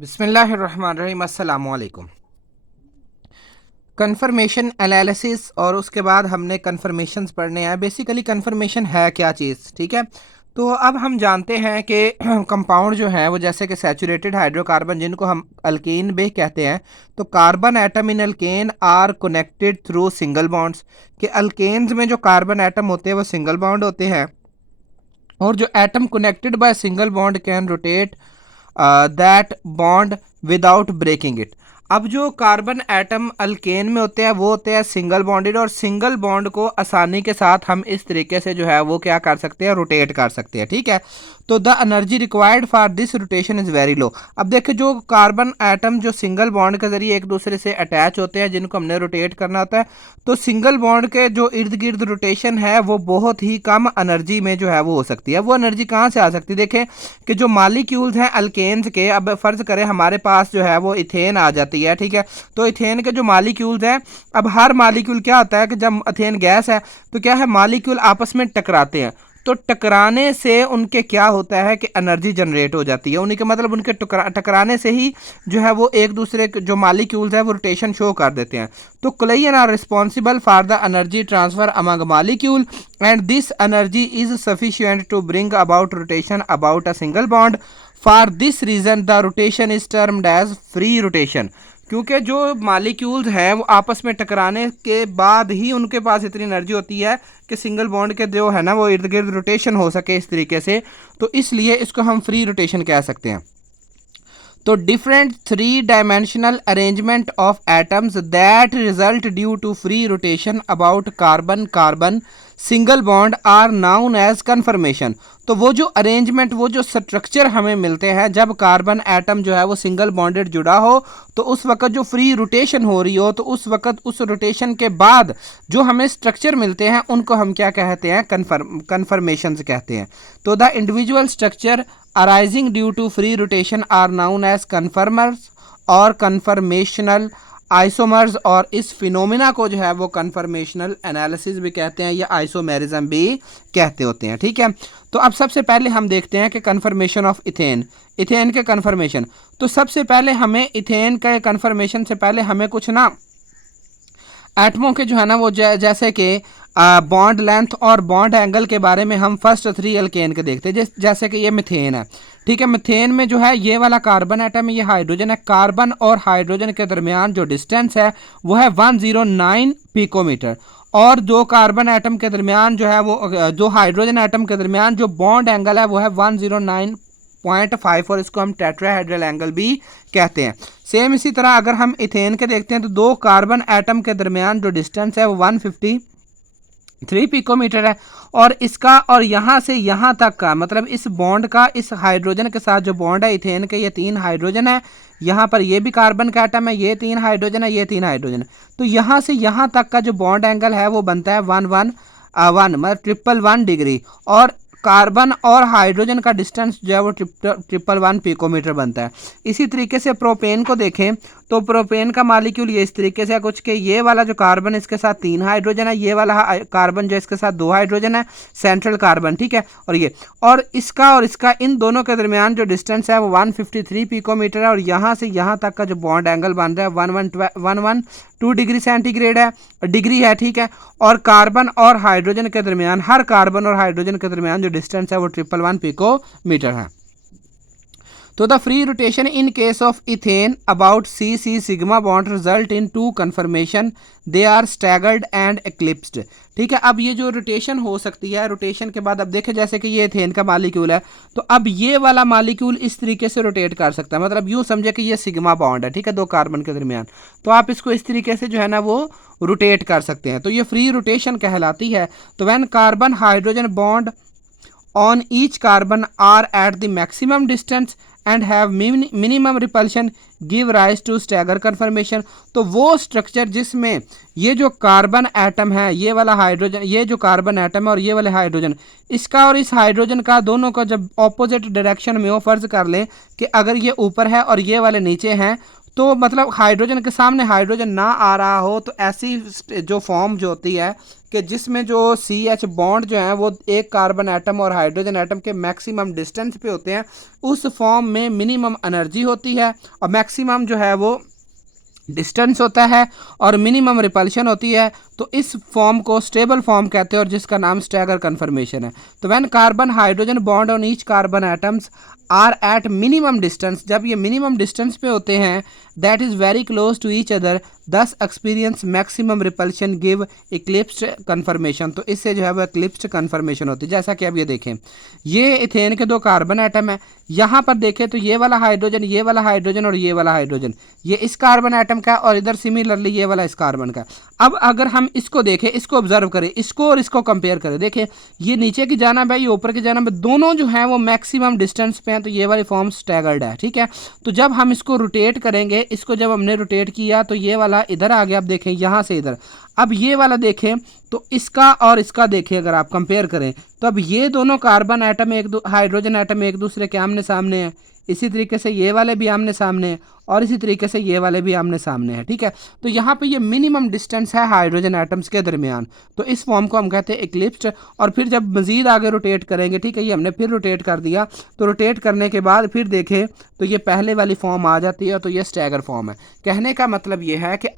बिस्मिल्लाहिर्रहमानिर्रहीम अस्सलामु अलैकुम। कन्फर्मेशन एनालिसिस और उसके बाद हमने कन्फर्मेशंस पढ़ने हैं। बेसिकली कन्फर्मेशन है क्या चीज़, ठीक है। तो अब हम जानते हैं कि कंपाउंड जो है वो जैसे कि सैचुरेटेड हाइड्रोकार्बन जिनको हम अल्केन भी कहते हैं, तो carbon atom in alkane are connected through single bonds. कि अल्केन्स में जो कार्बन एटम होते हैं वो सिंगल बॉन्ड होते हैं, और जो atom connected by single bond can rotate that bond without breaking it. अब जो कार्बन एटम अल्केन में होते हैं वो होते हैं सिंगल बॉन्डेड, और सिंगल बॉन्ड को आसानी के साथ हम इस तरीके से जो है वो क्या कर सकते हैं, रोटेट कर सकते हैं, ठीक है। तो the energy required for this rotation is very low. अब देखिए जो कार्बन एटम जो सिंगल बॉन्ड के जरिए एक दूसरे से अटैच होते हैं जिनको हमने रोटेट करना होता है, तो सिंगल बॉन्ड के जो इर्द गिर्द रोटेशन है वो बहुत ही कम एनर्जी में जो है वो हो सकती है। वो एनर्जी कहाँ से आ सकती है? देखें कि जो मालिक्यूल्स हैं अल्केन्स के, अब फर्ज करें हमारे पास जो है वो इथेन आ जाती है, ठीक है। तो इथेन के जो मालिक्यूल्स हैं, अब हर मालिक्यूल क्या होता है कि जब इथेन गैस है तो क्या है, मालिक्यूल आपस में टकराते हैं, तो टकराने से उनके क्या होता है कि एनर्जी जनरेट हो जाती है। उन्हीं का मतलब उनके टकराने से ही जो है वो एक दूसरे के जो मालिक्यूल्स है वो रोटेशन शो कर देते हैं। तो collision are responsible for the energy transfer among molecule and this energy is sufficient to bring about rotation about a single bond. For this reason the rotation is termed as free rotation. क्योंकि जो molecules हैं वो आपस में टकराने के बाद ही उनके पास इतनी एनर्जी होती है कि सिंगल बॉन्ड के जो है ना वो इर्द गिर्द रोटेशन हो सके इस तरीके से, तो इसलिए इसको हम फ्री रोटेशन कह सकते हैं। तो different three dimensional arrangement of atoms that result due to free rotation about carbon carbon single bond are known as conformation. तो वो जो अरेंजमेंट, वो जो स्ट्रक्चर हमें मिलते हैं जब कार्बन एटम जो है वो सिंगल बॉन्डेड जुड़ा हो, तो उस वक्त जो फ्री रोटेशन हो रही हो, तो उस वक्त उस रोटेशन के बाद जो हमें स्ट्रक्चर मिलते हैं उनको हम क्या कहते हैं, कन्फर्मेशंस कहते हैं। तो the individual structure arising due to free rotation are known as conformers और conformational आइसोमर्स, और इस फिनोमिना को जो है वो कन्फर्मेशनल एनालिसिस भी कहते हैं या आइसोमेरिज्म भी कहते होते हैं, ठीक है। तो अब सबसे पहले हम देखते हैं कि कन्फर्मेशन ऑफ इथेन, इथेन के कन्फर्मेशन। तो सबसे पहले हमें इथेन के कन्फर्मेशन से पहले हमें कुछ ना एटमों के जो है ना वो जैसे कि बॉन्ड लेंथ और बॉन्ड एंगल के बारे में हम फर्स्ट थ्री अल्केन के देखते हैं। जैसे कि ये मिथेन है, ठीक है। मिथेन में जो है ये वाला कार्बन एटम है, ये हाइड्रोजन है। कार्बन और हाइड्रोजन के दरमियान जो डिस्टेंस है वो है 109 पिकोमीटर, और दो कार्बन एटम के दरमियान जो है वो जो हाइड्रोजन एटम के दरमियान जो बॉन्ड एंगल है वो है 109.5, और इसको हम टेट्राहेड्रल एंगल भी कहते हैं। सेम इसी तरह अगर हम इथेन के देखते हैं तो दो कार्बन एटम के दरमियान जो डिस्टेंस है वो 153 पिकोमीटर है, और इसका और यहाँ से यहाँ तक का मतलब इस बॉन्ड का इस हाइड्रोजन के साथ जो बॉन्ड है इथेन के, ये 3 हाइड्रोजन है, यहाँ पर ये भी कार्बन का एटम है, ये 3 हाइड्रोजन है, ये 3 हाइड्रोजन है। तो यहाँ से यहाँ तक का जो बॉन्ड एंगल है वो बनता है 111 मतलब 111 डिग्री, और कार्बन और हाइड्रोजन का डिस्टेंस जो है वो 111 पिकोमीटर बनता है। इसी तरीके से प्रोपेन को देखें तो प्रोपेन का मालिक्यूल ये इस तरीके से है कुछ के, ये वाला जो कार्बन इसके साथ 3 हाइड्रोजन है, ये वाला कार्बन जो इसके साथ 2 हाइड्रोजन है, सेंट्रल कार्बन, ठीक है। और इसका इन दोनों के दरमियान जो डिस्टेंस है वो 153 पिकोमीटर है, और यहाँ से यहाँ तक का जो बॉन्ड एंगल बन रहा है 112 डिग्री सेंटीग्रेड है, डिग्री है, ठीक है। और कार्बन और हाइड्रोजन के दरमियान, हर कार्बन और हाइड्रोजन के दरमियान जो डिस्टेंस है वो 111 पिकोमीटर है। तो the free rotation in case of ethane about C sigma bond result in two conformation, they are staggered and eclipsed, ठीक है। अब ये जो रोटेशन हो सकती है, रोटेशन के बाद अब देखें जैसे कि ये इथेन का मालिक्यूल है, तो अब ये वाला मालिक्यूल इस तरीके से रोटेट कर सकता है, मतलब यूँ समझे कि ये सिग्मा बॉन्ड है, ठीक है, दो कार्बन के दरमियान, तो आप इसको इस तरीके से जो है ना वो रोटेट कर सकते हैं, तो ये फ्री रोटेशन कहलाती है। तो when carbon hydrogen bond on each carbon are at the maximum distance and have minimum repulsion give rise to stagger conformation। तो वो स्ट्रक्चर जिसमें ये जो कार्बन एटम है, ये वाला हाइड्रोजन, ये जो कार्बन एटम है और ये वाले हाइड्रोजन, इसका और इस हाइड्रोजन का दोनों का जब ऑपोजिट डायरेक्शन में हो, फर्ज कर लें कि अगर ये ऊपर है और ये वाले नीचे हैं, तो मतलब हाइड्रोजन के सामने हाइड्रोजन ना आ रहा हो तो ऐसी जो फॉर्म जो होती है कि जिसमें जो सी एच बॉन्ड जो है वो एक कार्बन एटम और हाइड्रोजन एटम के मैक्सिमम डिस्टेंस पे होते हैं, उस फॉर्म में मिनिमम एनर्जी होती है और मैक्सिमम जो है वो डिस्टेंस होता है और मिनिमम रिपल्शन होती है। तो इस फॉर्म को स्टेबल फॉर्म कहते हैं और जिसका नाम स्टैगर कन्फर्मेशन है। तो when carbon hydrogen bond on each carbon atoms are at minimum distance, जब ये मिनिमम डिस्टेंस पे होते हैं, that is very close to each other, thus experience maximum repulsion give eclipsed conformation. तो इससे जो है वो इक्लिप्स्ड कन्फर्मेशन होती है। जैसा कि अब ये देखें, ये इथेन के दो कार्बन एटम है, यहाँ पर देखें तो ये वाला हाइड्रोजन, ये वाला हाइड्रोजन और ये वाला हाइड्रोजन, ये इस कार्बन एटम का और इधर सिमिलरली ये वाला इस कार्बन का। अब अगर हम इसको देखें, इसको ऑब्जर्व करें, इसको और इसको कंपेयर करें, देखें ये नीचे की जानिब है, ये ऊपर की जानिब है, दोनों जो है वो मैक्सिमम डिस्टेंस पे हैं। तो ये वाली फॉर्म स्टैगर्ड है, ठीक है। तो जब हम इसको रोटेट करेंगे, इसको जब हमने रोटेट किया तो ये वाला इधर आ गया। अब देखें यहाँ से इधर, अब ये वाला देखें तो इसका और इसका देखें, अगर आप कंपेयर करें तो अब ये दोनों कार्बन एटम हाइड्रोजन एटम एक दूसरे के आमने सामने हैं। इसी तरीके से ये वाले भी आमने सामने हैं और इसी तरीके से ये वाले भी आमने सामने हैं, ठीक है। तो यहाँ पे ये मिनिमम डिस्टेंस है हाइड्रोजन एटम्स के दरमियान। तो इस फॉर्म को हम कहते हैं इक्लिप्स्ड। और फिर जब मज़ीद आगे रोटेट करेंगे, ठीक है, ये हमने फिर रोटेट कर दिया, तो रोटेट करने के बाद फिर देखें तो ये पहले वाली फॉर्म आ जाती है। तो ये स्टैगर फॉर्म है। कहने का मतलब ये है कि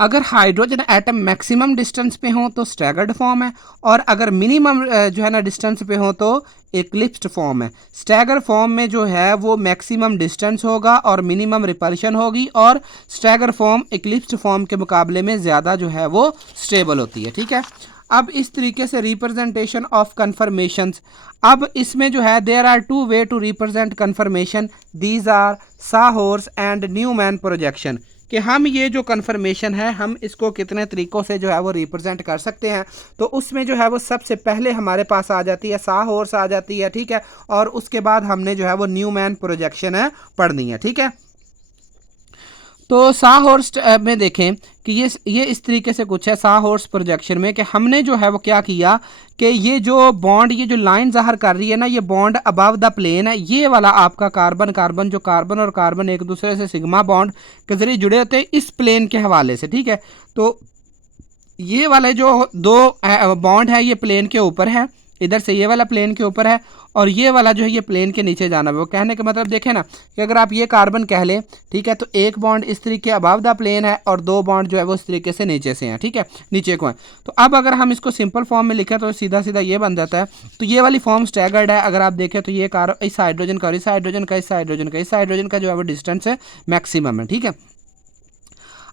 अगर हाइड्रोजन एटम मैक्सिमम डिस्टेंस पे हो तो स्टैगर्ड फॉर्म है, और अगर मिनिमम जो है ना डिस्टेंस पे हो तो इक्लिप्स्ड फॉर्म है। स्टैगर फॉर्म में जो है वो मैक्सिमम डिस्टेंस होगा और मिनिमम रिपल्शन होगी, और स्टैगर फॉर्म इक्लिप्स्ड फॉर्म के मुकाबले में ज़्यादा जो है वो स्टेबल होती है, ठीक है। अब इस तरीके से रिप्रेजेंटेशन ऑफ कन्फर्मेशंस, अब इसमें जो है there are two ways to represent conformation, these are sawhorse and Newman projection, कि हम ये जो कन्फर्मेशन है हम इसको कितने तरीक़ों से जो है वो रिप्रेजेंट कर सकते हैं। तो उसमें जो है वो सबसे पहले हमारे पास आ जाती है साहोर्स आ जाती है, ठीक है, और उसके बाद हमने जो है वो न्यूमैन प्रोजेक्शन है पढ़नी है, ठीक है। तो साहोर्स में देखें कि ये इस तरीके से कुछ है साहोर्स प्रोजेक्शन में, कि हमने जो है वो क्या किया कि ये जो बॉन्ड, ये जो लाइन ज़ाहिर कर रही है ना, ये बॉन्ड अबव द प्लेन है। ये वाला आपका कार्बन कार्बन, जो कार्बन और कार्बन एक दूसरे से सिग्मा बॉन्ड के जरिए जुड़े होते हैं इस प्लेन के हवाले से, ठीक है। तो ये वाले जो दो बॉन्ड है ये प्लेन के ऊपर है, इधर से ये वाला प्लेन के ऊपर है और ये वाला जो है ये प्लेन के नीचे जाना है। वो कहने का मतलब देखें ना कि अगर आप ये कार्बन कह लें, ठीक है, तो एक बॉन्ड इस तरीके अबव द प्लेन है और दो बॉन्ड जो है वो इस तरीके से नीचे से हैं, ठीक है, नीचे को है। तो अब अगर हम इसको सिंपल फॉर्म में लिखें तो सीधा सीधा ये बन जाता है। तो ये वाली फॉर्म स्टैगर्ड है। अगर आप देखें तो ये इस हाइड्रोजन का और इस हाइड्रोजन का, इस हाइड्रोजन का, इस हाइड्रोजन का जो है वो डिस्टेंस है मैक्सिमम है, ठीक है।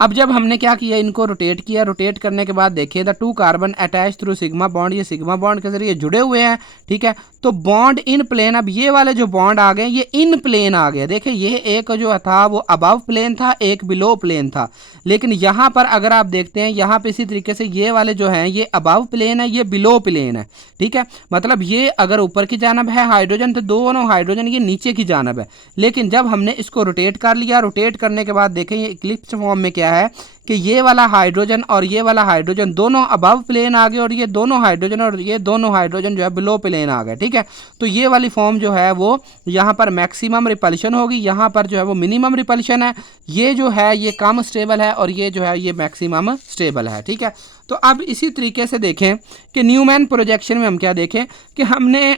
अब जब हमने क्या किया, इनको रोटेट किया, रोटेट करने के बाद देखिए the two carbon attach through sigma bond, ये सिग्मा बॉन्ड के जरिए जुड़े हुए हैं, ठीक है। तो बॉन्ड इन प्लेन, अब ये वाले जो बॉन्ड आ गए ये इन प्लेन आ गए। देखिए ये एक जो था वो अबव प्लेन था, एक बिलो प्लेन था, लेकिन यहाँ पर अगर आप देखते हैं यहाँ पे इसी तरीके से ये वाले जो हैं ये अबव प्लेन है, ये बिलो प्लेन है, ठीक है। मतलब ये अगर ऊपर की जानब है हाइड्रोजन तो दोनों हाइड्रोजन ये नीचे की जानब है। लेकिन जब हमने इसको रोटेट कर लिया, रोटेट करने के बाद देखें ये इक्लिप्स फॉर्म में क्या है कि ये वाला हाइड्रोजन और ये वाला हाइड्रोजन दोनों अबव प्लेन आ गए और ये दोनों हाइड्रोजन और ये दोनों हाइड्रोजन जो है बिलो प्लेन आ गए, ठीक है। तो ये वाली फॉर्म जो है वो यहाँ पर मैक्सिमम रिपल्शन होगी, यहाँ पर जो है वो मिनिमम रिपल्शन है। ये जो है ये कम स्टेबल है और ये जो है ये मैक्सिमम स्टेबल है, ठीक है। तो अब इसी तरीके से देखें कि न्यूमैन प्रोजेक्शन में हम क्या देखें कि हमने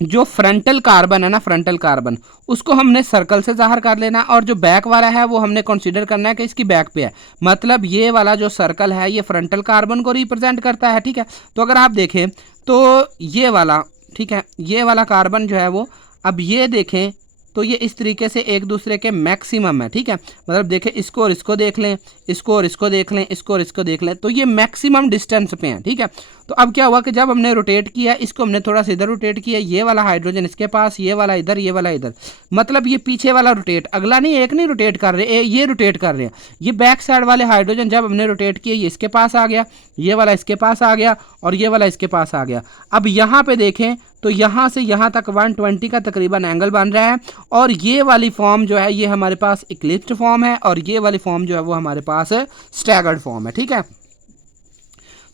जो फ्रंटल कार्बन है ना, फ्रंटल कार्बन उसको हमने सर्कल से ज़ाहिर कर लेना, और जो बैक वाला है वो हमने कंसीडर करना है कि इसकी बैक पे है। मतलब ये वाला जो सर्कल है ये फ्रंटल कार्बन को रिप्रेजेंट करता है, ठीक है। तो अगर आप देखें तो ये वाला, ठीक है, ये वाला कार्बन जो है वो, अब ये देखें तो ये इस तरीके से एक दूसरे के मैक्सिमम है, ठीक है। मतलब देखें इसको और इसको देख लें, इसको और इसको देख लें, इसको और इसको देख लें, तो ये मैक्सिमम डिस्टेंस पे हैं, ठीक है। तो अब क्या हुआ कि जब हमने रोटेट किया, इसको हमने थोड़ा सा इधर रोटेट किया, ये वाला हाइड्रोजन इसके पास, ये वाला इधर, ये वाला इधर, मतलब ये पीछे वाला रोटेट, अगला नहीं, एक नहीं रोटेट कर रहे, ये रोटेट कर रहे हैं। ये बैक साइड वाले हाइड्रोजन जब हमने रोटेट किए ये इसके पास आ गया, ये वाला इसके पास आ गया और ये वाला इसके पास आ गया। अब यहाँ पे देखें तो यहाँ से यहाँ तक 120 का तकरीबन एंगल बन रहा है, और ये वाली फॉर्म जो है ये हमारे पास इक्लिप्स्ड फॉर्म है और ये वाली फॉर्म जो है वो हमारे पास स्टैगर्ड फॉर्म है, ठीक है।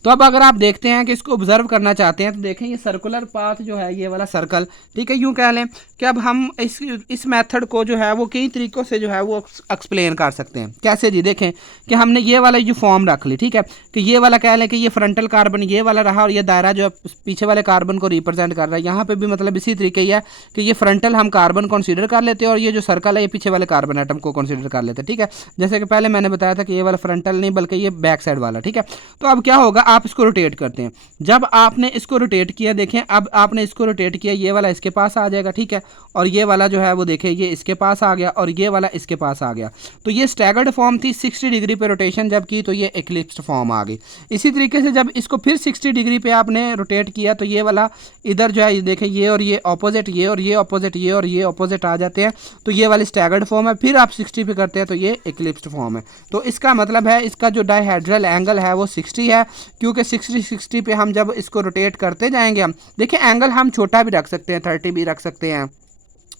तो अब अगर आप देखते हैं कि इसको ऑब्जर्व करना चाहते हैं तो देखें ये सर्कुलर पाथ जो है ये वाला सर्कल, ठीक है, यूँ कह लें कि अब हम इस मेथड को जो है वो कई तरीक़ों से जो है वो एक्सप्लेन कर सकते हैं। कैसे जी, देखें कि हमने ये वाला जो फॉर्म रख ली, ठीक है, कि ये वाला कह लें कि ये फ्रंटल कार्बन ये वाला रहा और ये दायरा जो पीछे वाले कार्बन को रिप्रेजेंट कर रहा है। यहाँ पे भी मतलब इसी तरीके ही है कि ये फ्रंटल हम कार्बन कंसीडर कर लेते हैं और ये जो सर्कल है ये पीछे वाले कार्बन एटम को कंसीडर कर लेते हैं, ठीक है। जैसे कि पहले मैंने बताया था कि ये वाला फ्रंटल नहीं बल्कि ये बैक साइड वाला, ठीक है। तो अब क्या होगा, आप इसको रोटेट करते हैं। जब आपने इसको रोटेट किया, देखें अब आपने इसको रोटेट किया, ये वाला इसके पास आ जाएगा, ठीक है, और ये वाला जो है वो देखें ये इसके पास आ गया और ये वाला इसके पास आ गया। तो ये स्टैगर्ड फॉर्म थी, 60 डिग्री पे रोटेशन जब की तो ये एक्लिप्स्ड फॉर्म आ गई। इसी तरीके से जब इसको फिर 60 डिग्री पे आपने रोटेट किया तो ये वाला इधर जो है देखें ये और ये ऑपोजिट, ये और ये ऑपोजिट, ये और ये ऑपोजिट आ जाते हैं। तो ये वाली स्टैगर्ड फॉर्म है। फिर आप 60 पे करते हैं तो ये एक्लिप्स्ड फॉर्म है। तो इसका मतलब है इसका जो डायहेड्रल एंगल है वो 60 है, क्योंकि 60 पे हम जब इसको रोटेट करते जाएंगे, हम देखिए एंगल हम छोटा भी रख सकते हैं, 30 भी रख सकते हैं,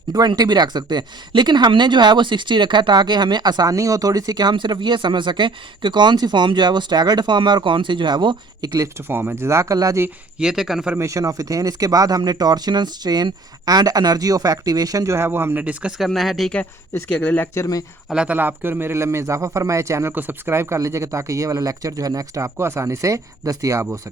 20 भी रख सकते हैं, लेकिन हमने जो है वो 60 रखा है ताकि हमें आसानी हो थोड़ी सी कि हम सिर्फ ये समझ सकें कि कौन सी फॉर्म जो है वो स्टैगर्ड फॉर्म है और कौन सी जो है वो इक्लिप्स्ड फॉर्म है। जज़ाकल्लाह जी, ये थे कन्फर्मेशन ऑफ इथेन। इसके बाद हमने torsional strain and energy of activation जो है वो हमने डिस्कस करना है, ठीक है, इसके अगले लेक्चर में। अल्लाह ताला आपके और मेरे इल्म में इजाफा फरमाए। चैनल को सब्सक्राइब कर लीजिएगा ताकि ये वाला लेक्चर जो है नेक्स्ट आपको आसानी से दस्तियाब हो सके।